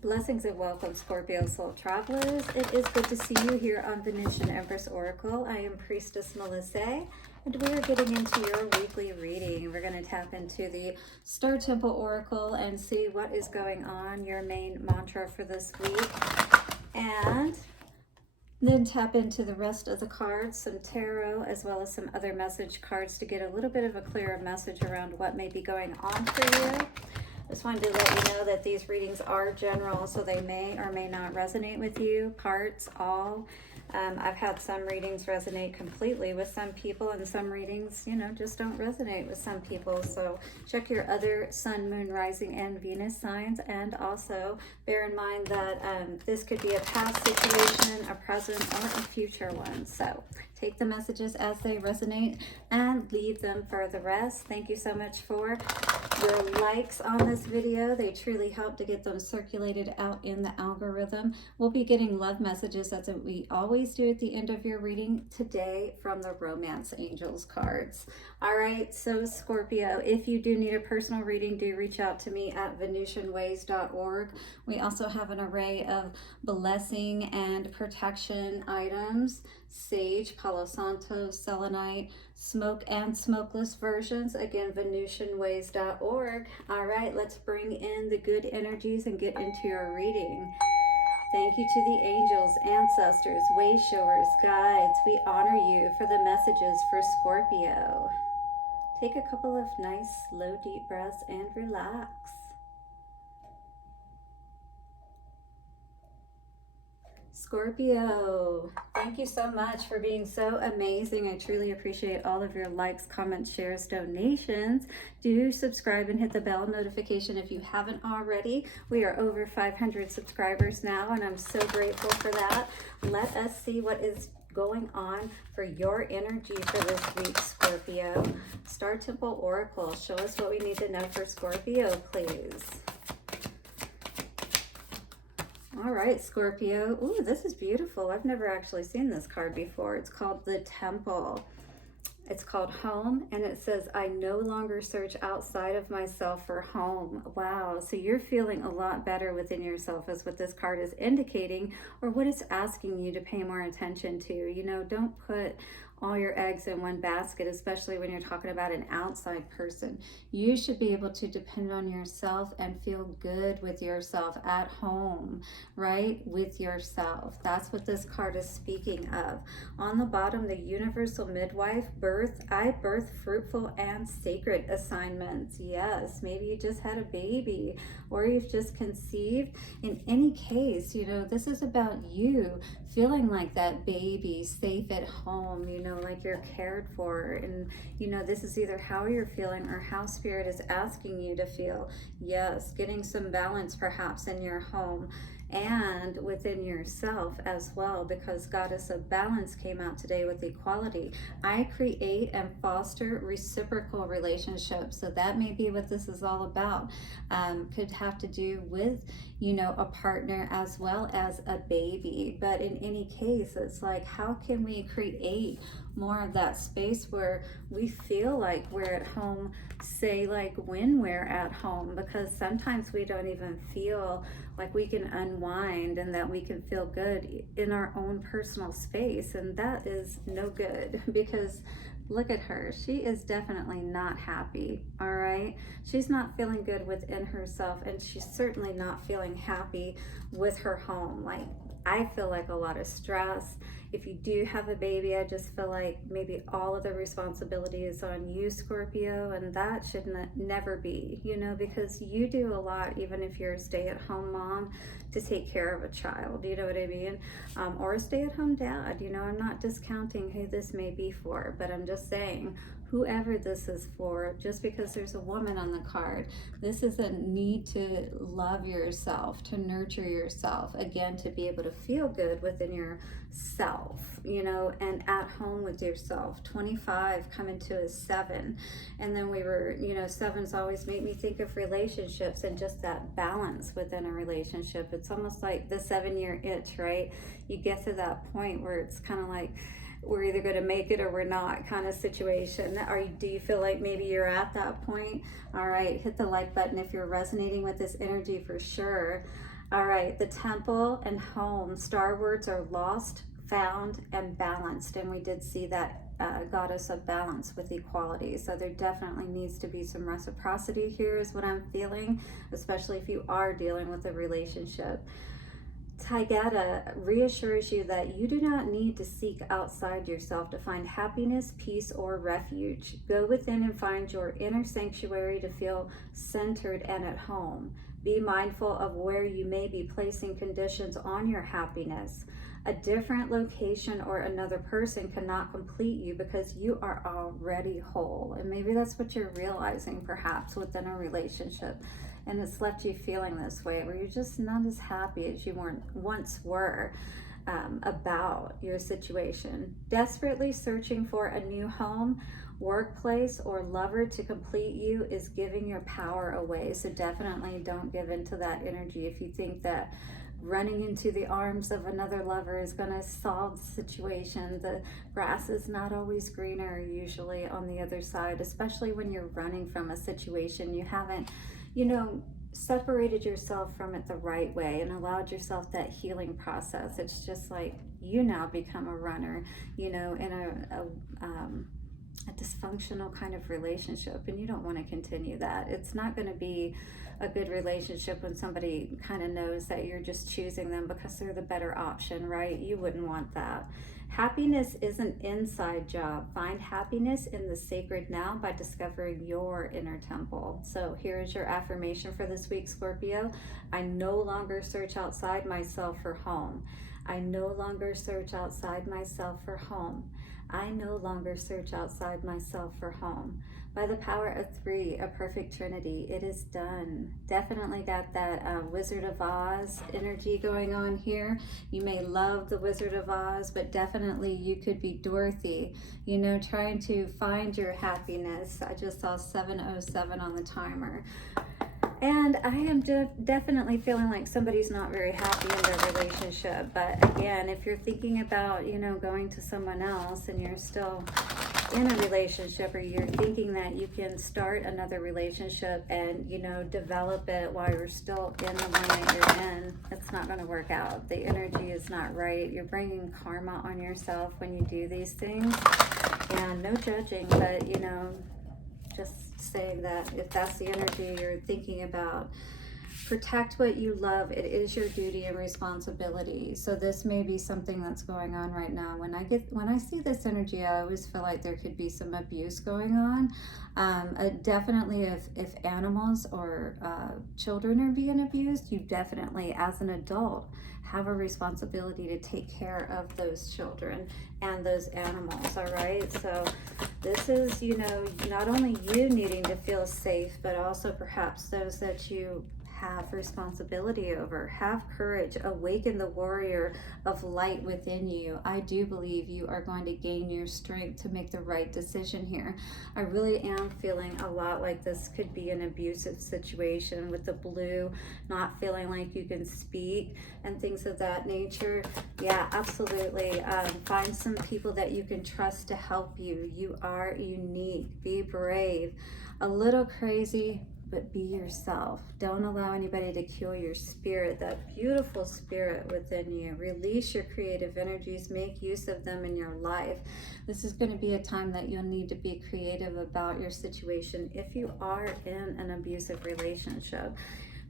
Blessings and welcome, Scorpio soul travelers. It is good to see you here on Venusian Empress Oracle. I am Priestess Melissae, and we are getting into your weekly reading. We're going to tap into the Star Temple Oracle and see what is going on, your main mantra for this week, and then tap into the rest of the cards, some tarot, as well as some other message cards to get a little bit of a clearer message around what may be going on for you. Just wanted to let you know that these readings are general, so they may or may not resonate with you, parts, all. I've had some readings resonate completely with some people, and some readings, just don't resonate with some people. So check your other sun, moon, rising, and Venus signs, and also bear in mind that this could be a past situation, a present, or a future one. So take the messages as they resonate and leave them for the rest. Thank you so much for your likes on this video. They truly help to get them circulated out in the algorithm. We'll be getting love messages as we always do at the end of your reading today from the Romance Angels cards. All right, so Scorpio, if you do need a personal reading, do reach out to me at venusianways.org. We also have an array of blessing and protection items: sage, palo santo, selenite, smoke and smokeless versions. Again, venusianways.org. All right, let's bring in the good energies and get into your reading. Thank you to the angels, ancestors, way showers, guides. We honor you for the messages for Scorpio. Take a couple of nice, slow, deep breaths and relax. Scorpio, thank you so much for being so amazing. I truly appreciate all of your likes, comments, shares, donations. Do subscribe and hit the bell notification if you haven't already. We are over 500 subscribers now, and I'm so grateful for that. Let us see what is going on for your energy for this week, Scorpio. Star Temple Oracle, show us what we need to know for Scorpio, please. All right, Scorpio. Ooh, this is beautiful. I've never actually seen this card before. It's called the Temple. It's called Home, and it says, I no longer search outside of myself for home. Wow, so you're feeling a lot better within yourself is what this card is indicating, or what it's asking you to pay more attention to. Don't put all your eggs in one basket, especially when you're talking about an outside person. You should be able to depend on yourself and feel good with yourself at home, right? With yourself. That's what this card is speaking of. On the bottom, the universal midwife, I birth fruitful and sacred assignments. Yes, maybe you just had a baby or you've just conceived. In any case, this is about you feeling like that baby, safe at home, like you're cared for. And, this is either how you're feeling or how Spirit is asking you to feel. Yes, getting some balance perhaps in your home and within yourself as well, because Goddess of Balance came out today with equality. I create and foster reciprocal relationships. So that may be what this is all about. Could have to do with, a partner as well as a baby. But in any case, it's like, how can we create more of that space where we feel like we're at home, say like when we're at home, because sometimes we don't even feel like we can unwind and that we can feel good in our own personal space. And that is no good, because look at her. She is definitely not happy, all right? She's not feeling good within herself, and she's certainly not feeling happy with her home. Like, I feel like a lot of stress. If you do have a baby, I just feel like maybe all of the responsibility is on you, Scorpio, and that should never be, because you do a lot, even if you're a stay-at-home mom, to take care of a child, you know what I mean? Or a stay-at-home dad, I'm not discounting who this may be for, but I'm just saying, whoever this is for, just because there's a woman on the card, this is a need to love yourself, to nurture yourself, again, to be able to feel good within yourself, and at home with yourself. 25 coming to a 7, and then we were, 7s always make me think of relationships and just that balance within a relationship. It's almost like the 7-year itch, right? You get to that point where it's kind of like, we're either going to make it or we're not kind of situation. Do you feel like maybe you're at that point? All right, hit the like button if you're resonating with this energy for sure. All right, the temple and home. Star words are lost, found, and balanced. And we did see that goddess of balance with equality. So there definitely needs to be some reciprocity here is what I'm feeling, especially if you are dealing with a relationship. Taigata reassures you that you do not need to seek outside yourself to find happiness, peace, or refuge. Go within and find your inner sanctuary to feel centered and at home. Be mindful of where you may be placing conditions on your happiness. A different location or another person cannot complete you because you are already whole. And maybe that's what you're realizing perhaps within a relationship. And it's left you feeling this way where you're just not as happy as you once were about your situation. Desperately searching for a new home, workplace, or lover to complete you is giving your power away. So definitely don't give into that energy. If you think that running into the arms of another lover is going to solve the situation, the grass is not always greener usually on the other side, especially when you're running from a situation you haven't, separated yourself from it the right way and allowed yourself that healing process. It's just like you now become a runner, in a dysfunctional kind of relationship, and you don't want to continue that. It's not going to be a good relationship when somebody kind of knows that you're just choosing them because they're the better option, right? You wouldn't want that. Happiness is an inside job. Find happiness in the sacred now by discovering your inner temple. So here is your affirmation for this week, Scorpio. I no longer search outside myself for home. I no longer search outside myself for home. I no longer search outside myself for home. By the power of 3, a perfect trinity, it is done. Definitely got that Wizard of Oz energy going on here. You may love the Wizard of Oz, but definitely you could be Dorothy, trying to find your happiness. I just saw 7:07 on the timer. And I am definitely feeling like somebody's not very happy in their relationship. But again, if you're thinking about, going to someone else and you're still in a relationship, or you're thinking that you can start another relationship and, develop it while you're still in the one that you're in, it's not going to work out. The energy is not right. You're bringing karma on yourself when you do these things. And no judging, but, just saying that if that's the energy you're thinking about, protect what you love. It is your duty and responsibility. So this may be something that's going on right now. When I see this energy, I always feel like there could be some abuse going on. Definitely if animals or children are being abused, you definitely, as an adult, have a responsibility to take care of those children and those animals, all right? So this is, not only you needing to feel safe, but also perhaps those that you have responsibility over. Have courage, awaken the warrior of light within you. I do believe you are going to gain your strength to make the right decision here. I really am feeling a lot like this could be an abusive situation with the blue, not feeling like you can speak and things of that nature. Yeah, absolutely. Find some people that you can trust to help you. You are unique. Be brave. A little crazy, but be yourself. Don't allow anybody to kill your spirit, that beautiful spirit within you. Release your creative energies, make use of them in your life. This is going to be a time that you'll need to be creative about your situation if you are in an abusive relationship.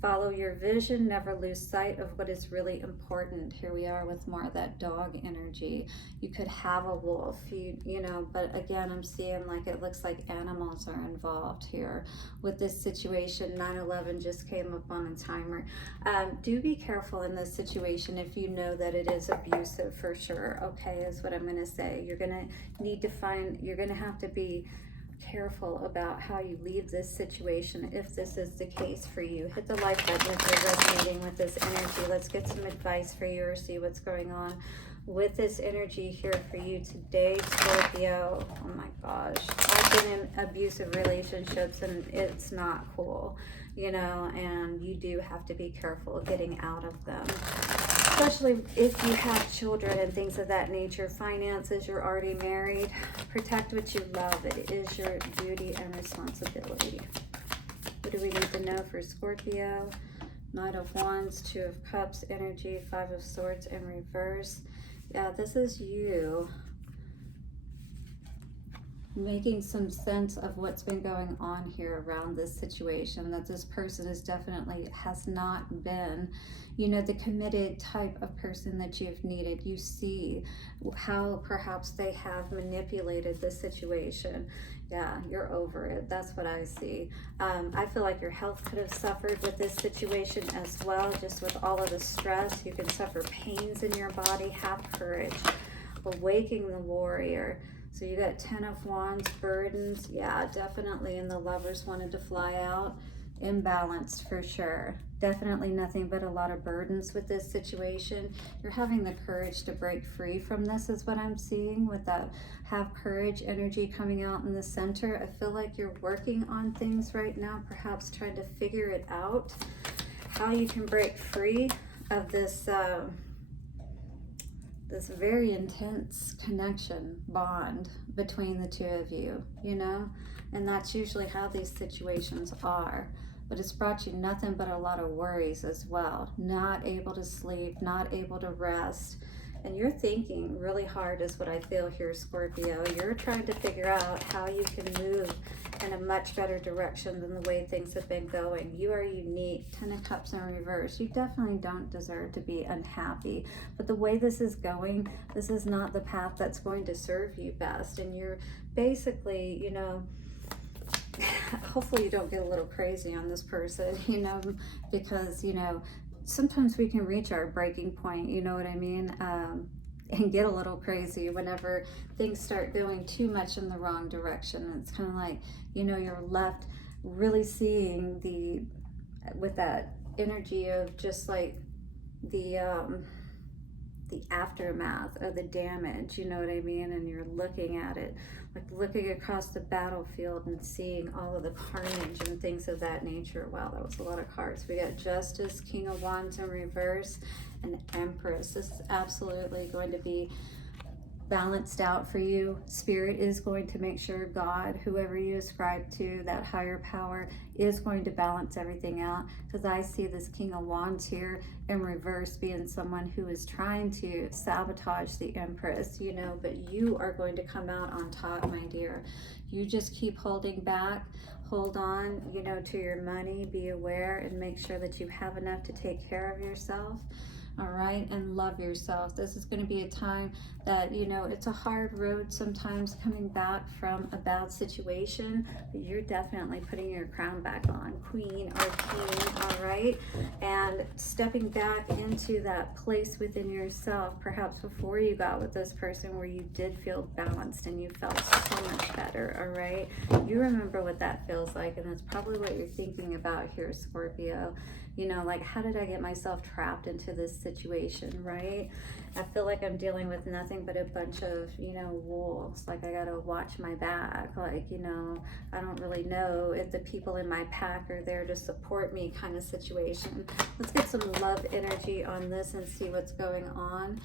Follow your vision, never lose sight of what is really important. Here we are with more of that dog energy. You could have a wolf, but again, I'm seeing like it looks like animals are involved here with this situation. 9/11 just came up on a timer. Do be careful in this situation if you know that it is abusive for sure, okay, is what I'm going to say. You're going to have to be careful about how you leave this situation if this is the case for you. Hit the like button if you're resonating with this energy. Let's get some advice for you or see what's going on with this energy here for you today, Scorpio. Oh my gosh, I've been in abusive relationships and it's not cool, and you do have to be careful getting out of them, especially if you have children and things of that nature. Finances, you're already married. Protect what you love. It is your duty and responsibility. What do we need to know for Scorpio? Knight of Wands, Two of Cups energy, Five of Swords in reverse. Yeah, this is you making some sense of what's been going on here around this situation, that this person is definitely has not been, you know, the committed type of person that you've needed. You see how perhaps they have manipulated the situation. Yeah, you're over it. That's what I see. I feel like your health could have suffered with this situation as well, just with all of the stress. You can suffer pains in your body. Have courage. Awaking the warrior. So you got 10 of Wands, burdens. Yeah, definitely. And the Lovers wanted to fly out. Imbalanced for sure. Definitely nothing but a lot of burdens with this situation. You're having the courage to break free from this is what I'm seeing with that have courage energy coming out in the center. I feel like you're working on things right now, perhaps trying to figure it out, how you can break free of this this very intense connection, bond between the two of you, you know? And that's usually how these situations are. But it's brought you nothing but a lot of worries as well. Not able to sleep, not able to rest. And you're thinking really hard is what I feel here, Scorpio. You're trying to figure out how you can move in a much better direction than the way things have been going. You are unique. 10 of Cups in reverse. You definitely don't deserve to be unhappy. But the way this is going, this is not the path that's going to serve you best. And you're basically, you know, hopefully you don't get a little crazy on this person, you know, because, you know, sometimes we can reach our breaking point, you know what I mean? And get a little crazy whenever things start going too much in the wrong direction. And it's kind of like, you know, you're left really seeing with that energy of just like the aftermath of the damage, you know what I mean? And you're looking at it, like looking across the battlefield and seeing all of the carnage and things of that nature. Wow, that was a lot of cards. We got Justice, King of Wands in reverse, and Empress. This is absolutely going to be balanced out for you. Spirit is going to make sure God, whoever you ascribe to, that higher power, is going to balance everything out, because I see this King of Wands here in reverse being someone who is trying to sabotage the Empress, you know, but you are going to come out on top, my dear. You just keep holding back, hold on, you know, to your money, be aware and make sure that you have enough to take care of yourself. All right, and love yourself. This is going to be a time that, you know, it's a hard road sometimes coming back from a bad situation, but you're definitely putting your crown back on, Queen or King, all right? And stepping back into that place within yourself, perhaps before you got with this person where you did feel balanced and you felt so much better, all right? You remember what that feels like, and that's probably what you're thinking about here, Scorpio. You know, like, how did I get myself trapped into this situation, right? I feel like I'm dealing with nothing but a bunch of, you know, wolves. Like, I gotta watch my back. Like, you know, I don't really know if the people in my pack are there to support me kind of situation. Let's get some love energy on this and see what's going on.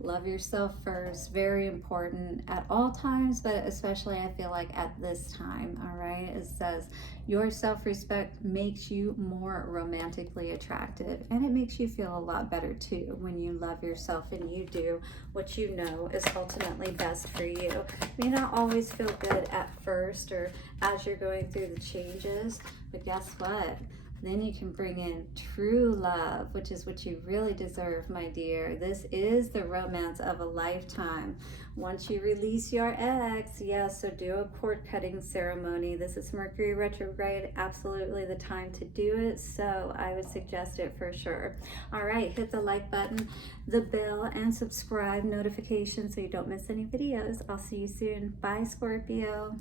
Love yourself first, very important at all times, but especially I feel like at this time, all right? It says your self-respect makes you more romantically attractive, and it makes you feel a lot better too when you love yourself and you do what you know is ultimately best for you. You may not always feel good at first or as you're going through the changes, but guess what? Then you can bring in true love, which is what you really deserve, my dear. This is the romance of a lifetime. Once you release your ex, yes, so do a cord cutting ceremony. This is Mercury retrograde, absolutely the time to do it. So I would suggest it for sure. All right, hit the like button, the bell, and subscribe notifications so you don't miss any videos. I'll see you soon. Bye, Scorpio.